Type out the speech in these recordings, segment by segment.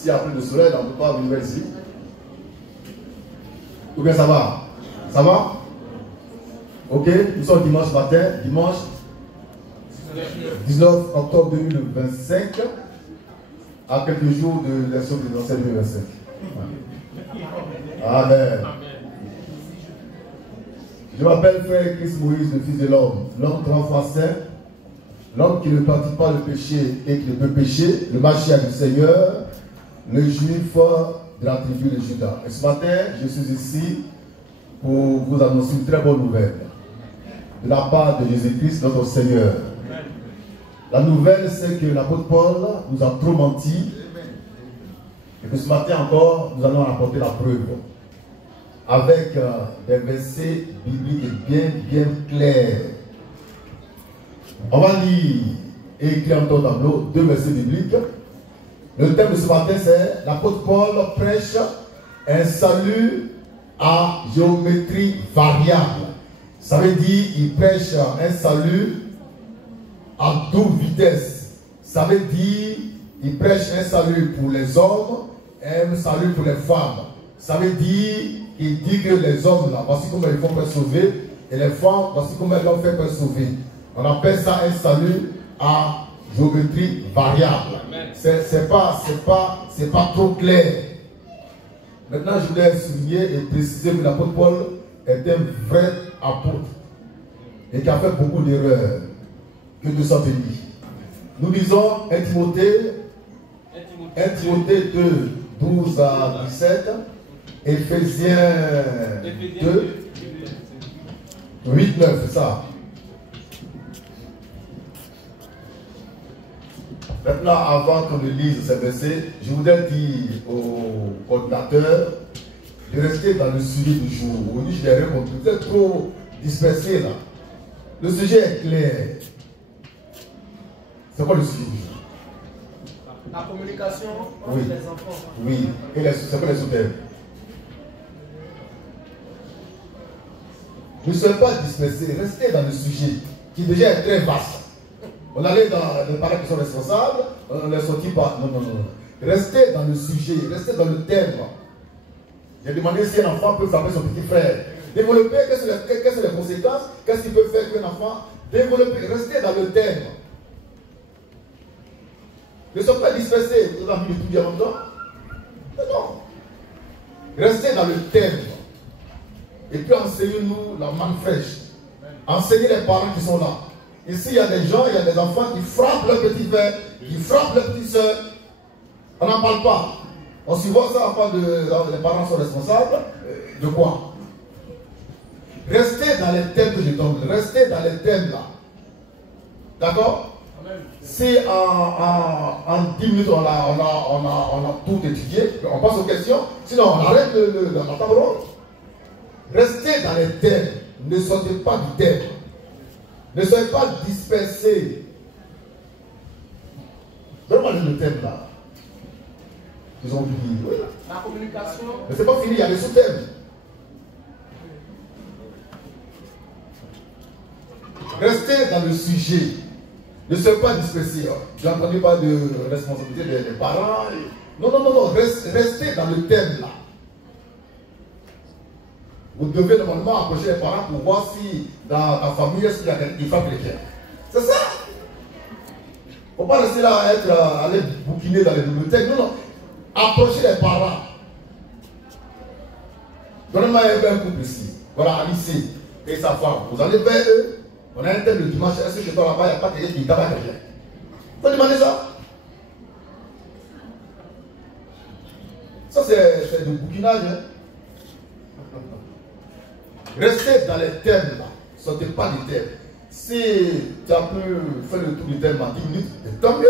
S'il y a plus de soleil, on ne peut pas venir ici. Ou bien ça va? Ça va? Ok, nous sommes dimanche matin, dimanche 19 octobre 2025, à quelques jours de l'élection présidentielle 2025. Amen. Je m'appelle Frère Christ Moïse, le Fils de l'homme, l'homme 3 fois saint, l'homme qui ne pratique pas le péché et qui ne peut pécher, le Mashiach du Seigneur, le juif de la tribu de Juda. Et ce matin, je suis ici pour vous annoncer une très bonne nouvelle de la part de Jésus-Christ, notre Seigneur. La nouvelle, c'est que l'apôtre Paul nous a trop menti et que ce matin encore, nous allons apporter la preuve avec des versets bibliques bien clairs. On va lire et écrire en ton tableau 2 versets bibliques. Le thème de ce matin, c'est l'apôtre Paul prêche un salut à géométrie variable. Ça veut dire qu'il prêche un salut à double vitesse. Ça veut dire qu'il prêche un salut pour les hommes et un salut pour les femmes. Ça veut dire qu'il dit que les hommes, là, voici comment ils vont être sauvés, et les femmes, voici comment elles vont faire être sauvées. On appelle ça un salut à géométrie variable. C'est pas trop clair. Maintenant, je voulais souligner et préciser que l'apôtre Paul est un vrai apôtre et qui a fait beaucoup d'erreurs que de s'en tenir. Nous lisons 1 Timothée 2, 12 à 17, Éphésiens 2, 8, 9, c'est ça. Maintenant, avant qu'on ne lise ces versets, je voudrais dire au coordinateur de rester dans le sujet du jour. Aujourd'hui, je n'ai rien compris. Vous êtes trop dispersé là. Le sujet est clair. C'est quoi le sujet du jour? La communication entre oui. les enfants. Oui. Et c'est quoi les sous-thèmes? Ne soyez pas dispersés. Restez dans le sujet qui déjà est très vaste. On allait dans les parents qui sont responsables, on ne les sortit pas. Non. Restez dans le sujet, restez dans le thème. J'ai demandé si un enfant peut frapper son petit frère. Développer, quelles sont les conséquences? Qu'est-ce qu'il peut faire qu'un enfant? Développer, restez dans le thème. Ne soyez pas dispersés. Vous avez envie de tout dire en même temps? Non. Restez dans le thème. Et puis enseignez-nous la manne fraîche. Enseignez les parents qui sont là. Ici, il y a des gens, il y a des enfants qui frappent leur petit frère, qui frappent leur petite soeur. On n'en parle pas. On s'y voit ça afin les parents sont responsables. De quoi? Restez dans les thèmes que je donne. Restez dans les thèmes là. D'accord? Si en 10 minutes on a tout étudié, on passe aux questions. Sinon on arrête la table ronde. Restez dans les thèmes. Ne sortez pas du thème. Ne soyez pas dispersés. Donne-moi le thème là. Ils ont oublié. Oui. La communication. Mais c'est pas fini, il y a des sous-thèmes. Restez dans le sujet. Ne soyez pas dispersés. Je n'ai entendu pas de responsabilité des parents. Non. Restez dans le thème là. Vous devez normalement approcher les parents pour voir si dans la famille, est-ce qu'il y a des femmes chrétiennes. C'est ça. Il ne faut pas rester là à aller bouquiner dans les bibliothèques. Non. Approchez les parents. Donnez-moi un couple ici. Voilà, un lycée et sa femme. Vous allez vers eux. On a un thème le dimanche. Est-ce que chez toi là-bas, il n'y a pas quelqu'un qui tabac quelqu'un? Il faut demander ça. Ça, c'est du bouquinage. Hein? Restez dans les thèmes là. Sortez pas des thèmes. Si tu as pu faire le tour du thème en 10 minutes, tant mieux.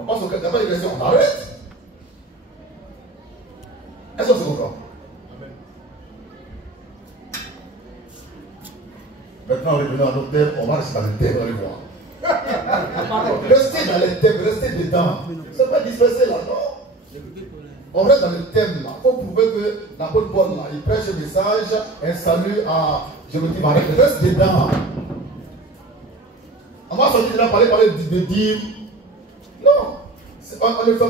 On passe au cas des questions, on arrête. Est-ce qu'on se comprend? Maintenant, revenons à notre thème, on va rester dans le thème, on va le voir. Restez dans les thèmes, restez dedans. C'est pas disperser là, non? On reste dans le thème là. Il faut prouver que l'apôtre Paul là, il prêche un message, un salut à géométrie variable. Reste dedans. On va sortir de là, parler de dire. Non. On ne fait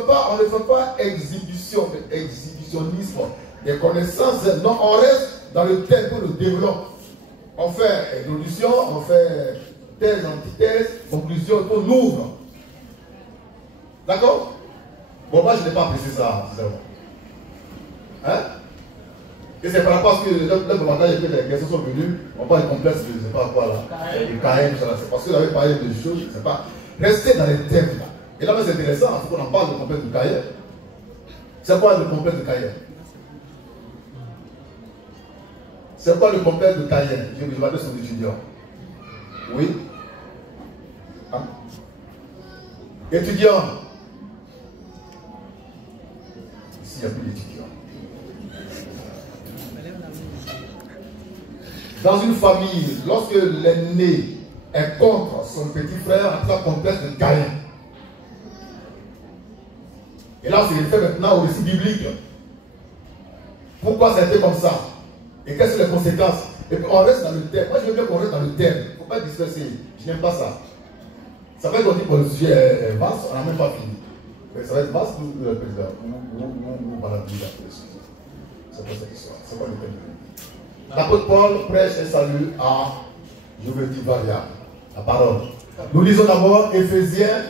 pas exhibitionnisme des connaissances. Non, on reste dans le thème pour le développement. On fait introduction, on fait thèse, antithèse, conclusion, et on ouvre. D'accord? Bon, moi je n'ai pas apprécié ça, sincèrement. Hein? Et c'est par rapport à ce que le matin, les questions sont venues, on parle de complexe, je ne sais pas quoi là. Le KM, c'est parce que vous avez parlé de choses, je ne sais pas. Restez dans les thèmes là. Et là, c'est intéressant, il faut qu'on en parle de complexe de Cayenne. C'est quoi le complexe de Cayenne? C'est quoi le complexe de Cayenne? Je vais demander son étudiant. Oui? Hein? Étudiant. Ici, il n'y a plus d'étudiants. Dans une famille, lorsque l'aîné est contre son petit frère, on a un complexe de Caïn. Et là, c'est fait maintenant au récit biblique. Pourquoi ça a été comme ça? Et quelles sont les conséquences? Et puis on reste dans le thème. Moi, je veux bien qu'on reste dans le thème. Il ne faut pas disperser. Je n'aime pas ça. Ça va être qu'on dit que le sujet est vaste, on n'a même pas fini. Mais ça va être vaste, le président. Nous baladons la question. C'est pas cette histoire. C'est pas le thème. L'apôtre Paul prêche et salue à géométrie variable. La parole. Nous lisons d'abord Éphésiens.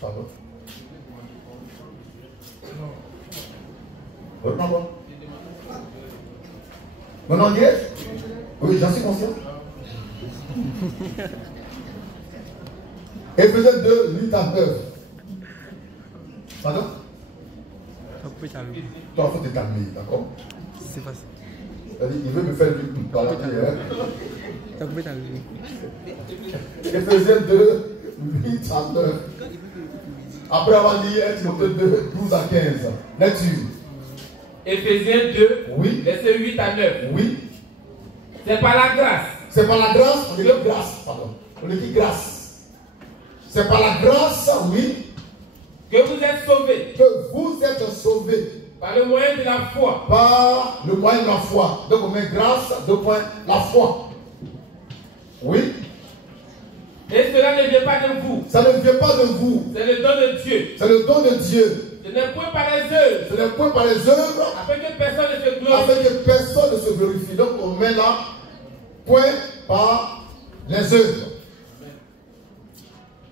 Pardon. Mon anglais? Oui, j'en suis conscient. Éphésiens 2, 8 à 9. Pardon? Toi, il faut te calmer, d'accord? C'est facile. Il veut me faire du parler. Éphésiens 2, 8 à 9. Après avoir lu 1 Timothée 2, 12 à 15. Lecture. Éphésiens 2, oui. Versets 8 à 9. Oui. C'est par la grâce. C'est par la grâce, on dit grâce, pardon. On dit grâce. C'est par la grâce, oui. Que vous êtes sauvés. Que vous êtes sauvés. Par le moyen de la foi. Par le moyen de la foi. Donc on met grâce, 2 points, la foi. Oui. Et cela ne vient pas de vous. Ça ne vient pas de vous. C'est le don de Dieu. C'est le don de Dieu. Ce n'est point par les œuvres. Ce n'est point par les œuvres. Afin que personne ne se glorifie. Afin que personne ne se glorifie. Donc on met là, point par les œuvres.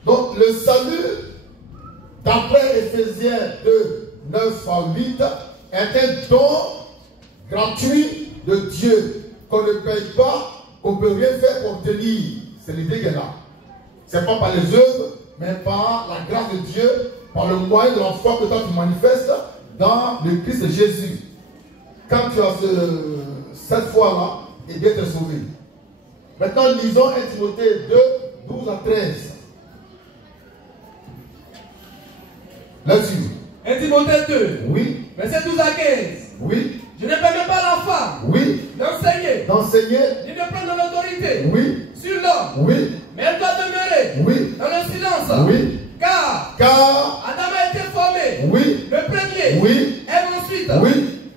Donc le salut, d'après Éphésiens 2, 9 à 8, est un don gratuit de Dieu qu'on ne paye pas, qu'on ne peut rien faire pour obtenir. C'est l'idée qu'elle a. Ce n'est pas par les œuvres, mais par la grâce de Dieu, par le moyen de la foi que toi tu manifestes dans le Christ de Jésus. Quand tu as cette foi-là, eh bien tu es sauvé. Maintenant, lisons 1 Timothée 2, 12 à 13. Là-dessus. 1 Timothée 2. Oui. Verset 12 à 15. Oui. Je ne permets pas à la femme. Oui. D'enseigner. Ni de prendre l'autorité. Oui. Sur l'homme. Oui. Mais elle doit demeurer. Oui. Dans le silence. Oui. Car Adam a été formé. Oui. Le premier. Oui. Ève ensuite. Oui.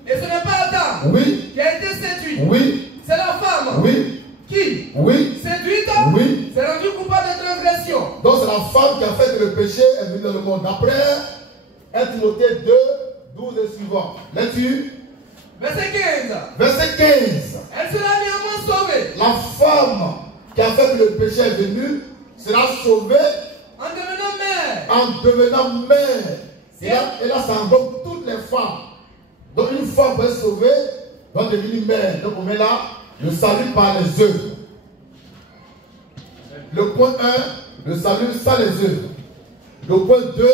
Et ce n'est pas Adam. Oui. Qui a été séduit. Oui. C'est la femme. Oui. Qui, oui. séduite, oui. s'est rendue coupable de transgression. Donc c'est la femme qui a fait que le péché est venu dans le monde. D'après 1 Timothée 2, 12 et suivant. Lecture. Verset 15. Verset 15. Elle sera néanmoins sauvée. La femme qui a fait que le péché est venu sera sauvée en devenant mère. En devenant mère. Et là, ça englobe toutes les femmes. Donc une femme peut être sauvée, doit devenir mère. Donc on met là le salut par les œuvres. Le point 1, le salut sans les œuvres. Le point 2,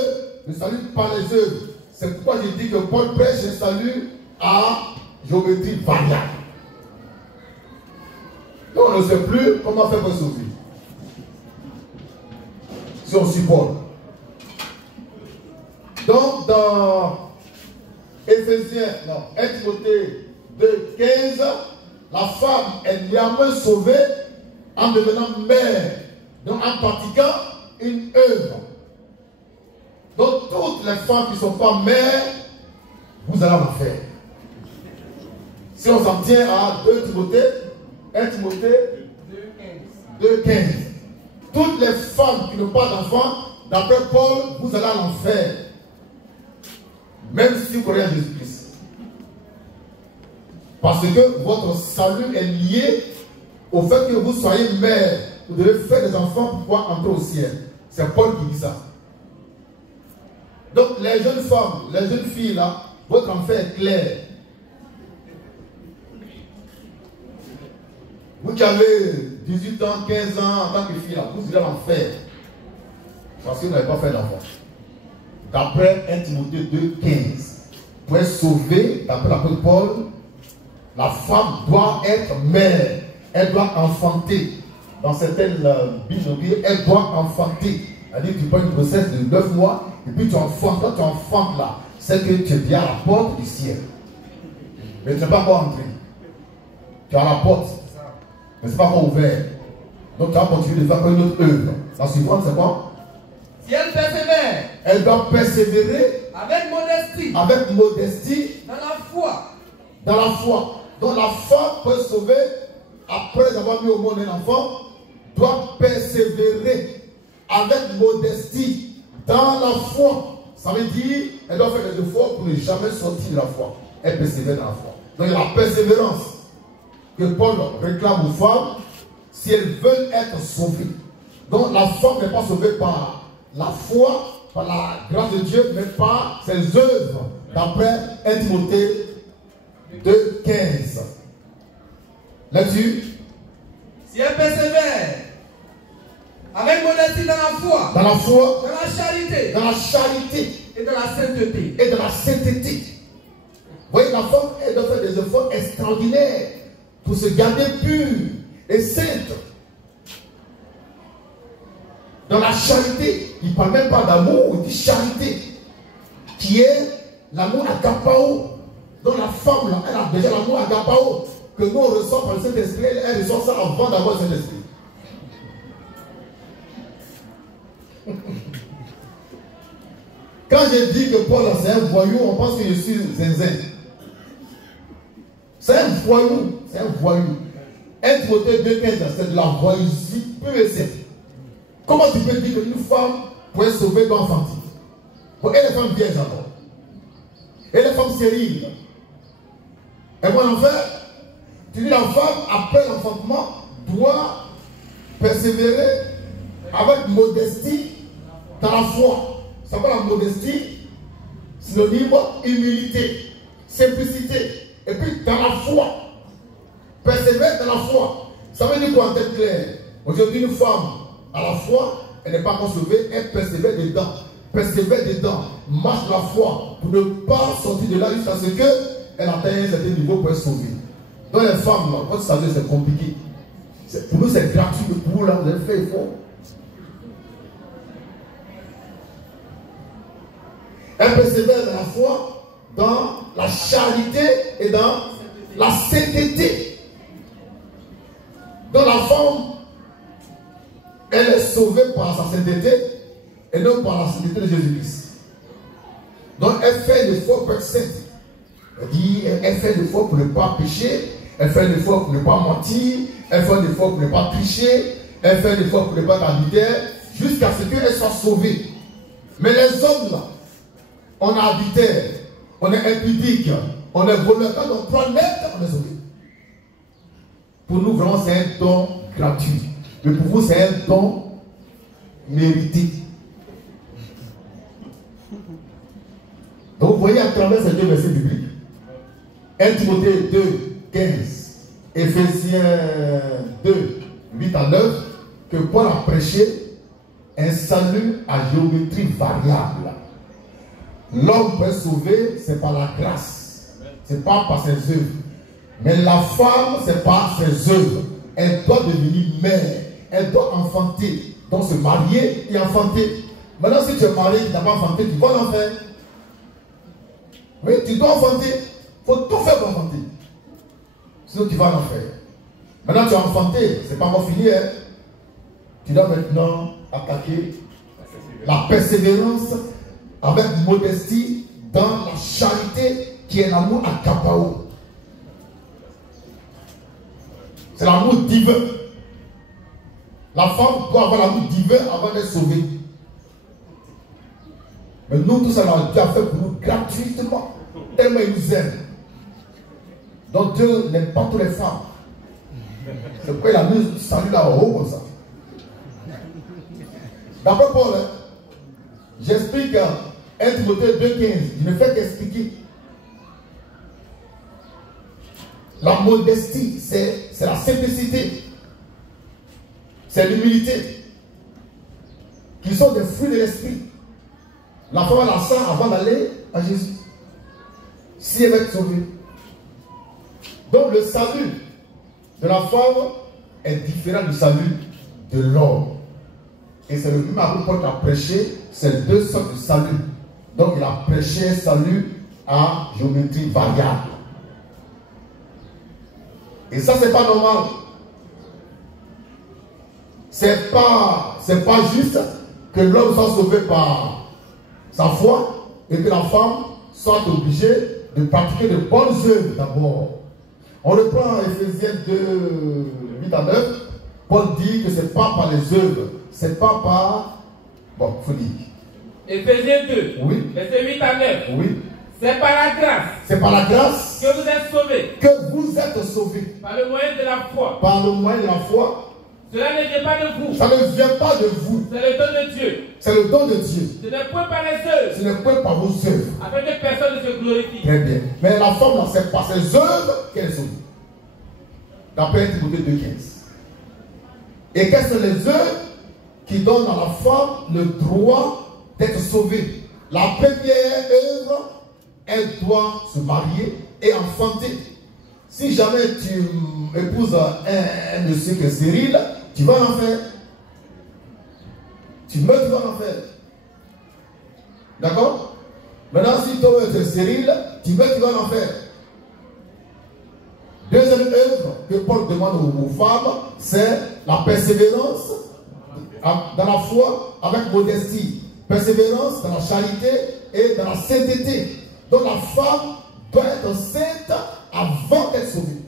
le salut par les œuvres. C'est pourquoi j'ai dit que Paul prêche le salut à géométrie variable. Donc on ne sait plus comment faire pour sauver. Si on supporte. Donc dans Éphésiens, 1 Timothée 2, 15, la femme est néanmoins sauvée en devenant mère, donc en pratiquant une œuvre. Donc toutes les femmes qui ne sont pas mères, vous allez en faire. Si on s'en tient à 2 Timothée, 1 Timothée 2, 15. Toutes les femmes qui n'ont pas d'enfants d'après Paul, vous allez à l'enfer. Même si vous croyez à Jésus-Christ. Parce que votre salut est lié au fait que vous soyez mère. Vous devez faire des enfants pour pouvoir entrer au ciel. C'est Paul qui dit ça. Donc les jeunes femmes, les jeunes filles là, votre enfer est clair. Vous qui avez 18 ans, 15 ans en tant que fille là, vous irez à l'enfer. Parce que vous n'avez pas fait d'enfant. D'après 1 Timothée 2,15. Pour être sauvé, d'après l'apôtre Paul, la femme doit être mère. Elle doit enfanter. Dans certaines Bibles, elle doit enfanter. C'est-à-dire que tu prends une grossesse de 9 mois et puis tu enfantes. Quand tu enfantes là, c'est que tu es bien à la porte du ciel. Mais tu n'es pas encore entré. Tu es à la porte. Mais ce n'est pas encore ouvert. Donc tu vas continuer de faire une autre œuvre. La suivante, c'est quoi? Si elle persévère, elle doit persévérer avec modestie, dans la foi. Dans la foi. Donc la femme peut se sauver après avoir mis au monde un enfant, doit persévérer avec modestie dans la foi. Ça veut dire elle doit faire des efforts pour ne jamais sortir de la foi. Elle persévère dans la foi. Donc la persévérance que Paul réclame aux femmes si elles veulent être sauvées. Donc la femme n'est pas sauvée par la foi, par la grâce de Dieu, mais par ses œuvres, d'après 1 Timothée 2,15. Là-dessus, si elle persévère avec modestie dans la foi, dans la charité, et dans la sainteté. Et de la sainteté. Vous voyez, la femme, elle doit faire des efforts extraordinaires pour se garder pure et sainte. Dans la charité, il ne parle même pas d'amour, il dit charité, qui est l'amour agapao. Donc la femme, là, elle a déjà l'amour agapao, que nous on ressent par le Saint-Esprit, elle ressent ça avant d'avoir le Saint-Esprit. Quand je dis que Paul c'est un voyou, on pense que je suis zinzin. C'est un voyou, c'est un voyou. 1 Timothée 2,15, c'est de la voyousie pure et simple. Comment tu peux dire qu'une femme pourrait sauver doit enfanter? Et les femmes vierges encore. Et les femmes stériles. Et moi l'enfer, tu dis la femme après l'enfantement doit persévérer avec modestie dans la foi. Ça va la modestie, synonyme humilité, simplicité. Et puis dans la foi, persévérer dans la foi. Ça veut dire quoi en tête claire? Aujourd'hui une femme à la foi, elle n'est pas encore sauvée, elle persévère dedans. Persévère dedans, marche la foi pour ne pas sortir de là jusqu'à ce qu'elle atteigne un certain niveau pour être sauvée. Donc les femmes, là, quand vous savez, c'est compliqué. Pour nous, c'est gratuit, mais pour vous, là, vous avez fait effort. Elle persévère dans la foi, dans la charité et dans la sainteté. Donc la femme, elle est sauvée par sa sainteté et non par la sainteté de Jésus-Christ. Donc elle fait l'effort pour être sainte. Elle fait l'effort pour ne pas pécher, elle fait l'effort pour ne pas mentir, elle fait l'effort pour ne pas tricher, elle fait l'effort pour ne pas être adultère, jusqu'à ce qu'elle soit sauvée. Mais les hommes là, on est adultère, on est impudique, on est voleur. Quand on prend net, on est sauvé. Pour nous, vraiment, c'est un don gratuit. Mais pour vous, c'est un don mérité. Donc, vous voyez à travers ces deux versets bibliques, 1 Timothée 2,15, Éphésiens 2, 8 à 9, que Paul a prêché un salut à géométrie variable. L'homme peut être sauvé, c'est par la grâce, c'est pas par ses œuvres. Mais la femme, c'est par ses œuvres. Elle doit devenir mère, elle doit enfanter, donc se marier et enfanter. Maintenant, si tu es marié, tu n'as pas enfanté, tu vas en faire. Oui, tu dois enfanter. Il faut tout faire pour enfanter. Sinon, tu vas en faire. Maintenant, tu as enfanté, c'est pas encore fini. Hein? Tu dois maintenant attaquer la persévérance avec modestie dans la charité qui est l'amour agapao. C'est l'amour divin. La femme doit avoir l'amour divin avant d'être sauvée. Mais nous, tout ça, Dieu a fait pour nous gratuitement. Tellement il nous aime. Donc Dieu n'aime pas toutes les femmes. C'est pourquoi il a mis le salut là en haut comme ça. D'après Paul, j'explique 1 Timothée 2,15. Je ne fais qu'expliquer. La modestie, c'est la simplicité. C'est l'humilité. Qui sont des fruits de l'esprit. La femme a ça avant d'aller à Jésus. Si elle va être sauvée. Donc le salut de la femme est différent du salut de l'homme. Et c'est le même apôtre qui a prêché ces deux sortes de salut. Donc il a prêché un salut à géométrie variable. Et ça, c'est pas normal. C'est pas juste que l'homme soit sauvé par sa foi et que la femme soit obligée de pratiquer de bonnes œuvres d'abord. On reprend Ephésiens 2, 8 à 9. Paul dit que ce n'est pas par les œuvres, c'est pas par. Bon, il faut dire. Ephésiens 2, oui. Verset 8 à 9. Oui. C'est par la grâce. C'est par la grâce que vous êtes sauvés. Que vous êtes sauvés. Par le moyen de la foi. Par le moyen de la foi. Cela ne vient pas de vous. Ça ne vient pas de vous. C'est le don de Dieu. C'est le don de Dieu. Ce n'est point par les œuvres. Ce n'est point par vos œuvres. Afin que personne ne se glorifie. Très bien. Mais la femme, c'est par ses œuvres qu'elle est sauvée. D'après 1 Timothée 2,15. Et quelles sont les œuvres qui donnent à la femme le droit d'être sauvée? La première œuvre, elle doit se marier et enfanter. Si jamais tu épouses un monsieur qui est stérile, tu vas en faire. Tu meurs, tu vas en faire. D'accord? Maintenant, si toi tu es stérile, tu meurs, tu vas en faire. Deuxième œuvre que Paul demande aux femmes, c'est la persévérance dans la foi avec modestie. Persévérance dans la charité et dans la sainteté. Donc la femme doit être sainte avant d'être sauvée.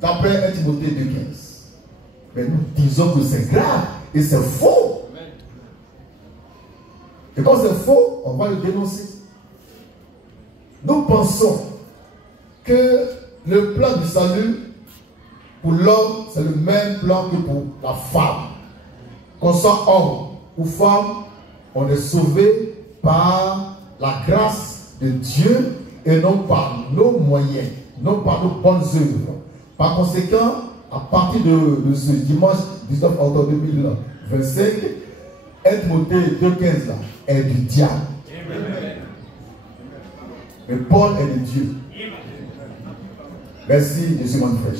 D'après 1 Timothée 2,15. Mais nous disons que c'est grave et c'est faux. Et quand c'est faux, on va le dénoncer. Nous pensons que le plan du salut pour l'homme, c'est le même plan que pour la femme. Qu'on soit homme ou femme, on est sauvé par la grâce de Dieu et non par nos moyens, non par nos bonnes œuvres. Par conséquent, à partir de ce dimanche 19 octobre 2025, 1 Timothée 2,15 est du diable. Mais Paul est de Dieu. Merci, Jésus, mon frère.